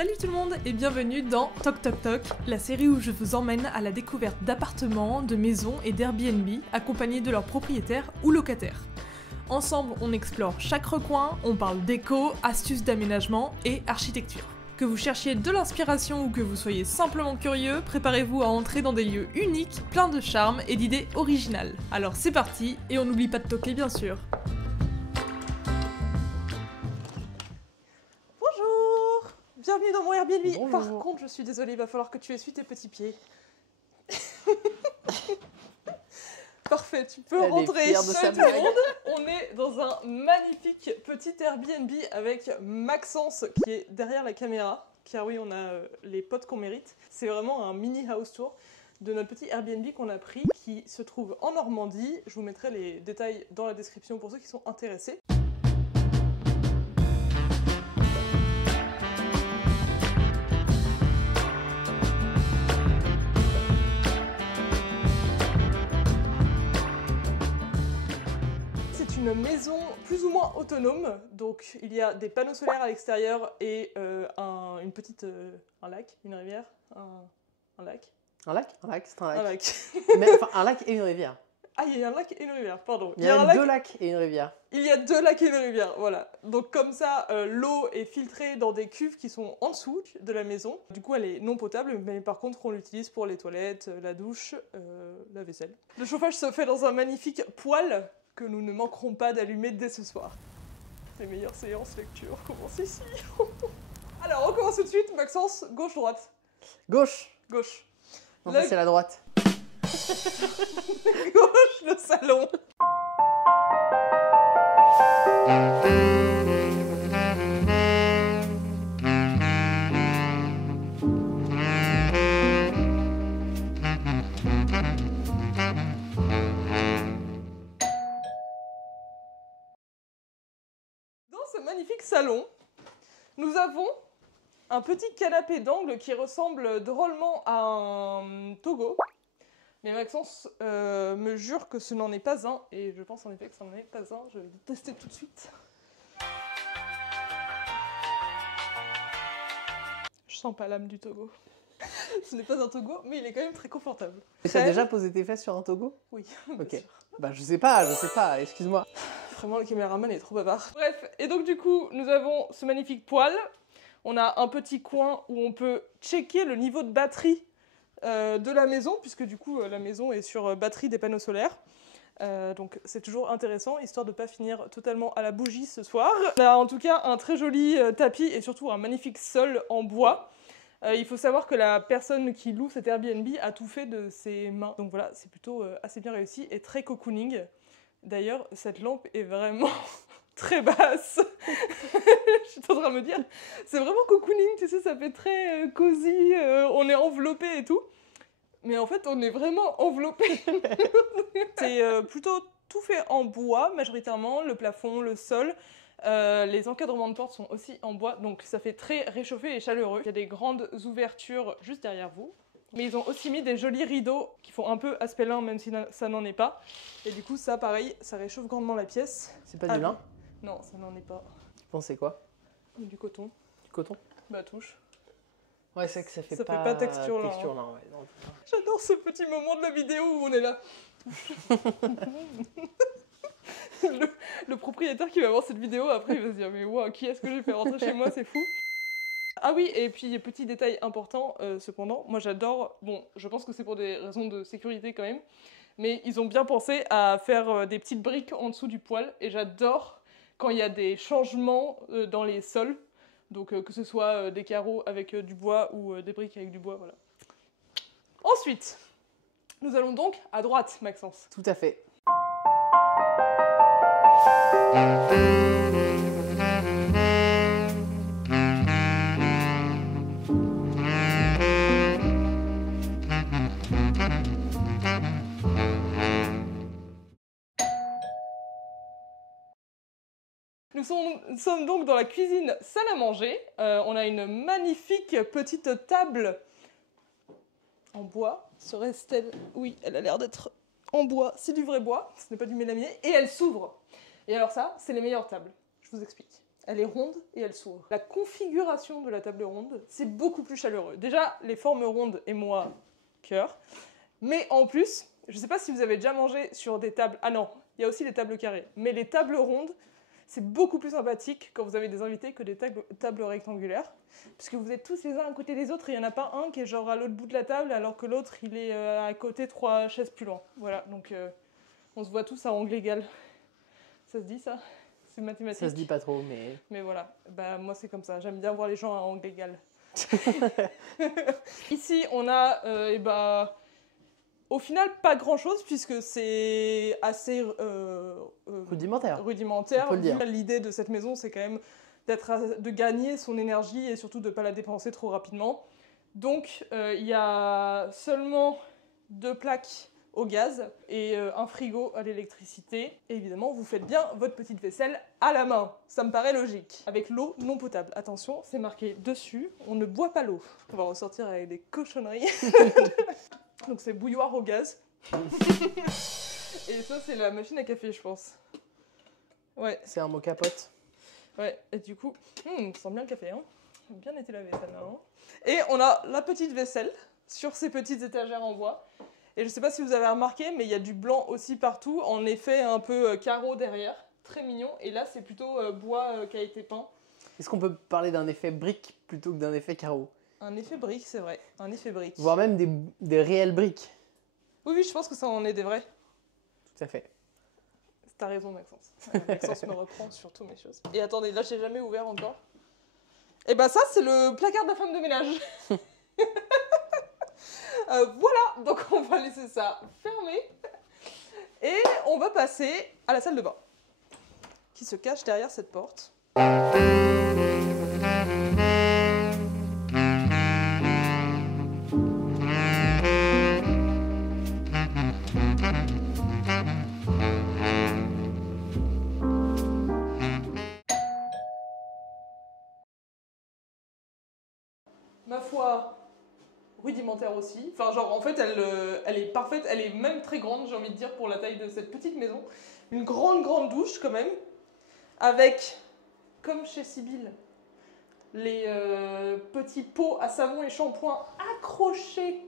Salut tout le monde et bienvenue dans Toc Toc Toc, la série où je vous emmène à la découverte d'appartements, de maisons et d'Airbnb accompagnés de leurs propriétaires ou locataires. Ensemble, on explore chaque recoin, on parle déco, astuces d'aménagement et architecture. Que vous cherchiez de l'inspiration ou que vous soyez simplement curieux, préparez-vous à entrer dans des lieux uniques, pleins de charme et d'idées originales. Alors c'est parti, et on n'oublie pas de toquer bien sûr. Bonjour, bienvenue dans mon Airbnb. Bonjour. Par contre, je suis désolée, il va falloir que tu essuies tes petits pieds. Parfait, tu peux rentrer. Salut tout le monde. On est dans un magnifique petit Airbnb avec Maxence qui est derrière la caméra. Car oui, on a les potes qu'on mérite. C'est vraiment un mini house tour de notre petit Airbnb qu'on a pris qui se trouve en Normandie. Je vous mettrai les détails dans la description pour ceux qui sont intéressés. Une maison plus ou moins autonome, donc il y a des panneaux solaires à l'extérieur et une petite un lac, une rivière, un lac. Un lac? Un lac, c'est un lac. Un lac. Mais enfin, un lac et une rivière. Ah, il y a un lac et une rivière, pardon. Il y a deux lacs et une rivière. Il y a deux lacs et une rivière, voilà. Donc comme ça, l'eau est filtrée dans des cuves qui sont en dessous de la maison. Du coup, elle est non potable, mais par contre, on l'utilise pour les toilettes, la douche, la vaisselle. Le chauffage se fait dans un magnifique poêle que nous ne manquerons pas d'allumer dès ce soir. Les meilleures séances lecture commencent ici. Alors, on commence tout de suite. Maxence, gauche-droite. Gauche. Gauche. Non, c'est la droite. Gauche, le salon. Magnifique salon, nous avons un petit canapé d'angle qui ressemble drôlement à un Togo. Mais Maxence me jure que ce n'en est pas un, et je pense en effet que ce n'en est pas un. Je vais le tester tout de suite. Je sens pas l'âme du Togo. Ce n'est pas un Togo, mais il est quand même très confortable. Et tu as déjà posé tes fesses sur un Togo? Oui. Ok. Sûr. Bah je sais pas, excuse-moi. Vraiment, le caméraman est trop bavard. Bref, et donc du coup, nous avons ce magnifique poêle. On a un petit coin où on peut checker le niveau de batterie de la maison, puisque du coup, la maison est sur batterie des panneaux solaires. Donc c'est toujours intéressant, histoire de ne pas finir totalement à la bougie ce soir. On a en tout cas un très joli tapis et surtout un magnifique sol en bois. Il faut savoir que la personne qui loue cet Airbnb a tout fait de ses mains. Donc voilà, c'est plutôt assez bien réussi et très cocooning. D'ailleurs, cette lampe est vraiment très basse. Je suis en train de me dire, c'est vraiment cocooning, tu sais, ça fait très cosy, on est enveloppé et tout. Mais en fait, on est vraiment enveloppé. C'est plutôt tout fait en bois, majoritairement, le plafond, le sol. Les encadrements de portes sont aussi en bois, donc ça fait très réchauffé et chaleureux. Il y a des grandes ouvertures juste derrière vous. Mais ils ont aussi mis des jolis rideaux qui font un peu aspect lin, même si ça n'en est pas. Et du coup, ça, pareil, ça réchauffe grandement la pièce. C'est pas du lin? Non, ça n'en est pas. Tu pensais quoi? Du coton. Du coton? Bah, touche. Ouais, c'est que ça fait pas... Ça fait pas texture lin. Ouais. J'adore ce petit moment de la vidéo où on est là. le propriétaire qui va voir cette vidéo, après, il va se dire « Mais wow, qui est-ce que j'ai fait rentrer chez moi? C'est fou !» Ah oui, et puis petit détail important, cependant, moi j'adore, bon, je pense que c'est pour des raisons de sécurité quand même, mais ils ont bien pensé à faire des petites briques en dessous du poêle, et j'adore quand il y a des changements dans les sols, donc que ce soit des carreaux avec du bois ou des briques avec du bois, voilà. Ensuite, nous allons donc à droite, Maxence. Tout à fait. Nous sommes donc dans la cuisine salle à manger. On a une magnifique petite table en bois. Serait-elle... Oui, elle a l'air d'être en bois. C'est du vrai bois, ce n'est pas du mélamier. Et elle s'ouvre. Et alors ça, c'est les meilleures tables. Je vous explique. elle est ronde et elle s'ouvre. La configuration de la table ronde, c'est beaucoup plus chaleureux. Déjà, les formes rondes et moi, cœur. Mais en plus, je sais pas si vous avez déjà mangé sur des tables... Ah non, il y a aussi les tables carrées. Mais les tables rondes, c'est beaucoup plus sympathique quand vous avez des invités que des tables rectangulaires. Puisque vous êtes tous les uns à côté des autres et il n'y en a pas un qui est genre à l'autre bout de la table alors que l'autre il est à côté 3 chaises plus loin. Voilà, donc on se voit tous à angle égal. Ça se dit ça? C'est mathématique. Ça se dit pas trop, mais... Mais voilà, bah, moi c'est comme ça, j'aime bien voir les gens à angle égal. Ici on a, au final pas grand chose puisque c'est assez rudimentaire. rudimentaire. On peut le dire. L'idée de cette maison c'est quand même de gagner son énergie et surtout de ne pas la dépenser trop rapidement. Donc il y a seulement 2 plaques au gaz et un frigo à l'électricité. Et évidemment, vous faites bien votre petite vaisselle à la main. Ça me paraît logique. Avec l'eau non potable. Attention, c'est marqué dessus, on ne boit pas l'eau. On va ressortir avec des cochonneries. Donc c'est bouilloire au gaz. Et ça, c'est la machine à café, je pense. Ouais. C'est un mot capote. Ouais, et du coup, ça sent bien le café, hein. Bien été lavé, ça, non? Et on a la petite vaisselle sur ces petites étagères en bois. Et je sais pas si vous avez remarqué, mais il y a du blanc aussi partout, en effet un peu carreau derrière, très mignon. Et là, c'est plutôt bois qui a été peint. Est-ce qu'on peut parler d'un effet brique plutôt que d'un effet carreau? Un effet brique, c'est vrai, un effet brique. Voire même des réelles briques. Oui, oui, je pense que ça en est des vrais. Tout à fait. T'as raison, Maxence. Maxence me reprend sur toutes mes choses. Et attendez, là, j'ai jamais ouvert encore. Et bah ça, c'est le placard de la femme de ménage. Voilà, donc on va laisser ça fermé. Et on va passer à la salle de bain, qui se cache derrière cette porte. Ma foi, rudimentaire aussi. Enfin, genre, en fait, elle est parfaite. Elle est même très grande, j'ai envie de dire, pour la taille de cette petite maison. Une grande douche, quand même. Avec, comme chez Sibylle, les petits pots à savon et shampoing accrochés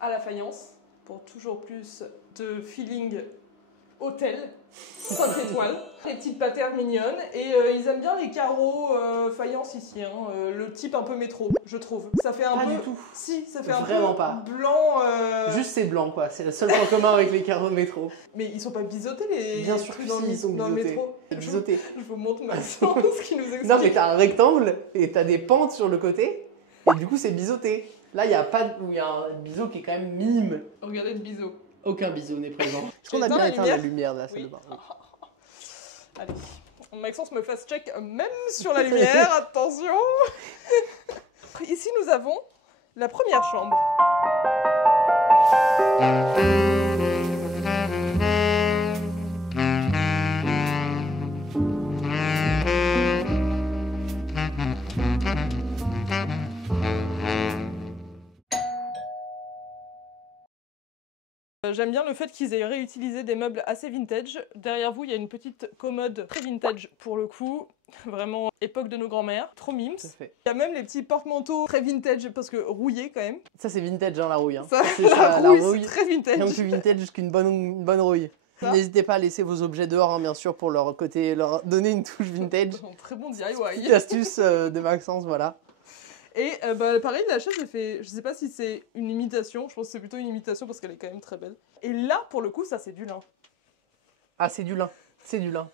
à la faïence. Pour toujours plus de feeling hôtel, 5 étoiles. Les petites patères mignonnes. Et ils aiment bien les carreaux faïence ici. Hein, le type un peu métro, je trouve. Ça fait un Pas peu... du tout. Si, ça fait Vraiment un peu pas. blanc. Juste c'est blanc quoi, c'est le seul point commun avec les carreaux de métro. Mais ils sont pas biseautés les Bien sûr trucs que dans, si, ils sont dans le biseautés. métro. Biseautés. Je vous montre ma science qui nous explique. Non mais t'as un rectangle et t'as des pentes sur le côté et du coup c'est biseauté. Là il y a un biseau qui est quand même minime. Regardez le biseau. Aucun biseau n'est présent. Est-ce qu'on a Éteins bien la éteint la lumière lumière de la salle Oui. de bain? Oui. Allez. Maxence me fasse check même sur la lumière, attention. Ici nous avons la première chambre. J'aime bien le fait qu'ils aient réutilisé des meubles assez vintage. Derrière vous, il y a une petite commode très vintage pour le coup. Vraiment époque de nos grands-mères. Trop mimes. Tout à fait. Il y a même les petits porte-manteaux très vintage parce que rouillés quand même. Ça c'est vintage hein, la rouille. Hein. Ça, C'est ça, la rouille, rouille. c'est très vintage. Rien de plus vintage qu'une bonne rouille. Ça. N'hésitez pas à laisser vos objets dehors, hein, bien sûr, pour leur donner une touche vintage. Très bon Petite DIY. astuce de Maxence, voilà. Et pareil, la chaise, elle fait... Je sais pas si c'est une imitation. Je pense que c'est plutôt une imitation parce qu'elle est quand même très belle. Et là, pour le coup, ça, c'est du lin. Ah, c'est du lin. C'est du lin.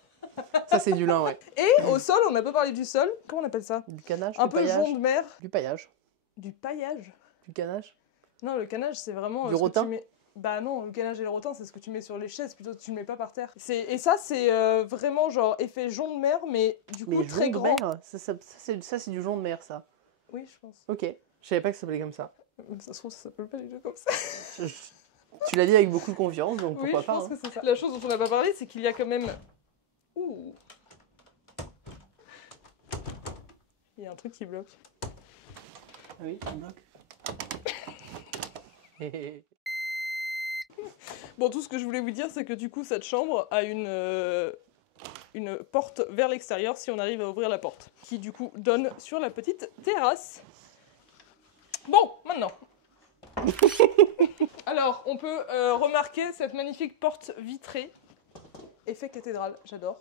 Ça, c'est du lin, ouais. Et au sol, on n'a pas parlé du sol. Comment on appelle ça? Du canage, Un du peu paillage. jaune de mer. Du paillage. Du paillage. Du canage. Non, le canage, c'est vraiment... Du ce que rotin tu mets... Bah non, le canage et le rotin, c'est ce que tu mets sur les chaises, plutôt que tu le mets pas par terre. Et ça, c'est vraiment genre effet jonc de mer, mais du coup Mais très jonc de grand. mer, ça, c'est du jonc de mer, ça. Oui, je pense. Ok. Je savais pas que ça s'appelait comme ça. Ça se trouve, ça s'appelle pas les jeux comme ça. Tu l'as dit avec beaucoup de confiance, donc Oui, pourquoi je pas. pense Hein. que c'est ça. La chose dont on n'a pas parlé, c'est qu'il y a quand même... Ouh. Il y a un truc qui bloque. Ah oui, il bloque. Bon, tout ce que je voulais vous dire, c'est que du coup, cette chambre a une une porte vers l'extérieur si on arrive à ouvrir la porte, qui du coup donne sur la petite terrasse. Bon, maintenant. Alors, on peut remarquer cette magnifique porte vitrée. Effet cathédrale, j'adore.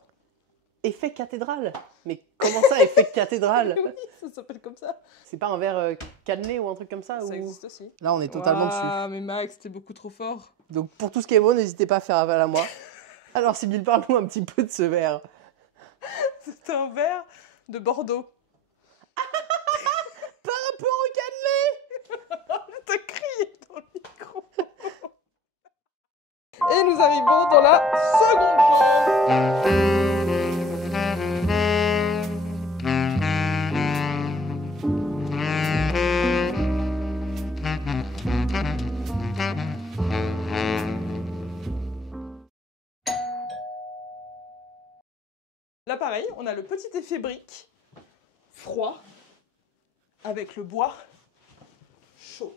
Effet cathédrale? Mais comment ça, effet cathédrale? Oui, ça s'appelle comme ça. C'est pas un verre cannelé ou un truc comme ça? Ça ou... existe aussi. Là, on est totalement dessus. Ah, mais Max, t'es beaucoup trop fort. Donc, pour tout ce qui est beau, n'hésitez pas à faire appel à moi. Alors, Sybille, parle-nous un petit peu de ce verre. C'est un verre de Bordeaux. Par rapport au cannelé! T'as crié dans le micro. Et nous arrivons dans la seconde chambre. Là pareil, on a le petit effet brique, froid, avec le bois chaud.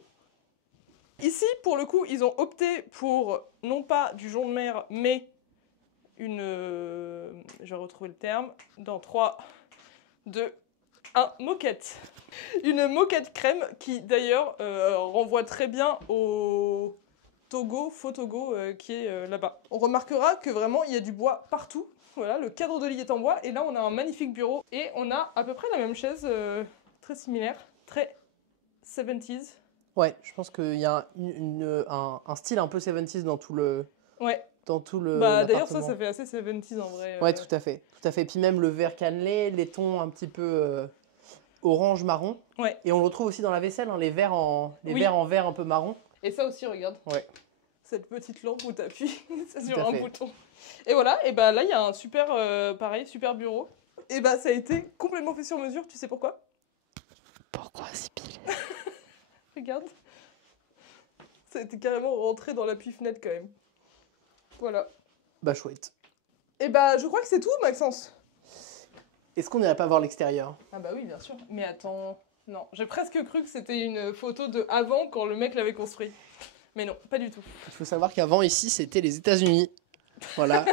Ici, pour le coup, ils ont opté pour, non pas du jonc de mer, mais une... je vais retrouver le terme. Dans 3, 2, 1, moquette. Une moquette crème qui, d'ailleurs, renvoie très bien au Togo, faux Togo, qui est là-bas. On remarquera que vraiment, il y a du bois partout. Voilà, le cadre de lit est en bois. Et là, on a un magnifique bureau. Et on a à peu près la même chaise, très similaire, très 70s. Ouais, je pense qu'il y a un style un peu 70s dans tout le... Ouais. Dans tout le... Bah d'ailleurs ça fait assez 70s en vrai. Ouais, tout à fait. Tout à fait. Puis même le vert cannelé, les tons un petit peu orange-marron. Ouais. Et on le retrouve aussi dans la vaisselle, hein, les verres en verre un peu marron. Et ça aussi, regarde. Ouais. Cette petite lampe où t'appuies Tout sur à un fait. bouton. Et voilà, et bah là il y a un super, pareil, super bureau. Et bah ça a été complètement fait sur mesure, tu sais pourquoi? Pourquoi Sybille? Regarde. Ça a été carrément rentré dans l'appui-fenêtre quand même. Voilà. Bah chouette. Et bah je crois que c'est tout, Maxence. Est-ce qu'on n'irait pas voir l'extérieur? Ah bah oui, bien sûr. Mais attends, non. J'ai presque cru que c'était une photo de avant quand le mec l'avait construit. Mais non, pas du tout. Il faut savoir qu'avant ici c'était les États-Unis. Voilà.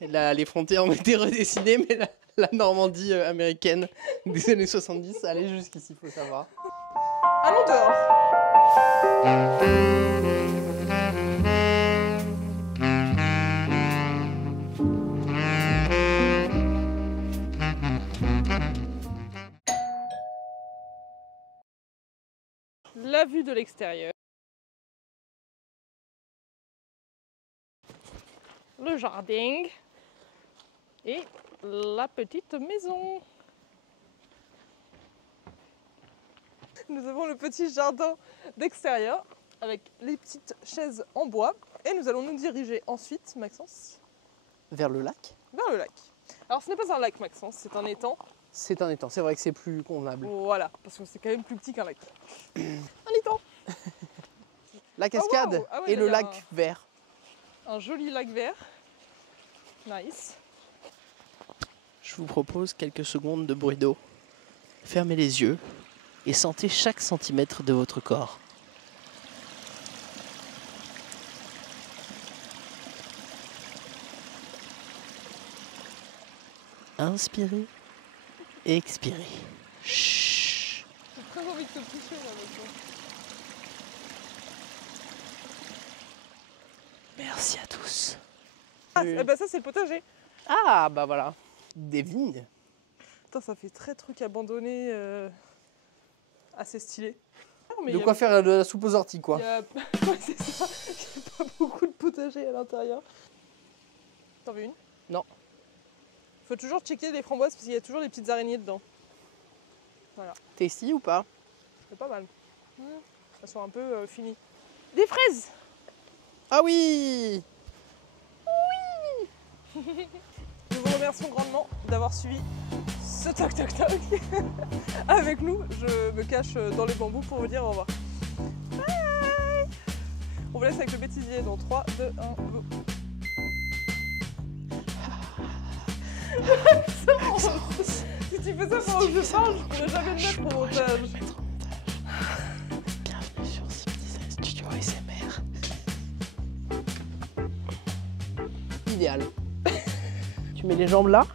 Et là, les frontières ont été redessinées, mais la Normandie américaine des années 70 allait jusqu'ici, il faut savoir. Allons dehors. La vue de l'extérieur. Le jardin. Et la petite maison. Nous avons le petit jardin d'extérieur avec les petites chaises en bois. Et nous allons nous diriger ensuite, Maxence, Vers le lac? vers le lac. Alors ce n'est pas un lac, Maxence, c'est un étang. C'est un étang, c'est vrai que c'est plus convenable. Voilà, parce que c'est quand même plus petit qu'un lac. Un étang. La cascade wow. Ah ouais, et là, le il y a lac vert. Un joli lac vert. Nice. Je vous propose quelques secondes de bruit d'eau. Fermez les yeux et sentez chaque centimètre de votre corps. Inspirez, expirez. Chut. J'ai très envie de te toucher là maintenant. Merci à tous. Ah, bah ça c'est le potager. Ah bah voilà. Des vignes. Putain, ça fait très truc abandonné, assez stylé. Mais De il y a- quoi faire de la soupe aux orties, quoi. il y a... Ouais, c'est ça. Il n'y a pas beaucoup de potager à l'intérieur. T'en veux une? Non. Faut toujours checker les framboises parce qu'il y a toujours des petites araignées dedans. Tasty ou pas? C'est pas mal. Elles sont un peu finies. Des fraises! Ah oui! Nous vous remercions grandement d'avoir suivi ce toc toc toc avec nous. Je me cache dans les bambous pour vous dire au revoir. Bye! On vous laisse avec le bêtisier dans 3, 2, 1, go! Si tu fais ça pendant que je parle, je pourrais jamais le mettre au montage. Bienvenue sur Sybille Studio ASMR. Idéal. Tu mets les jambes là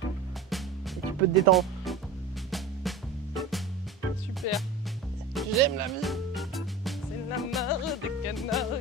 et tu peux te détendre. Super. J'aime la vie. C'est la marre des canards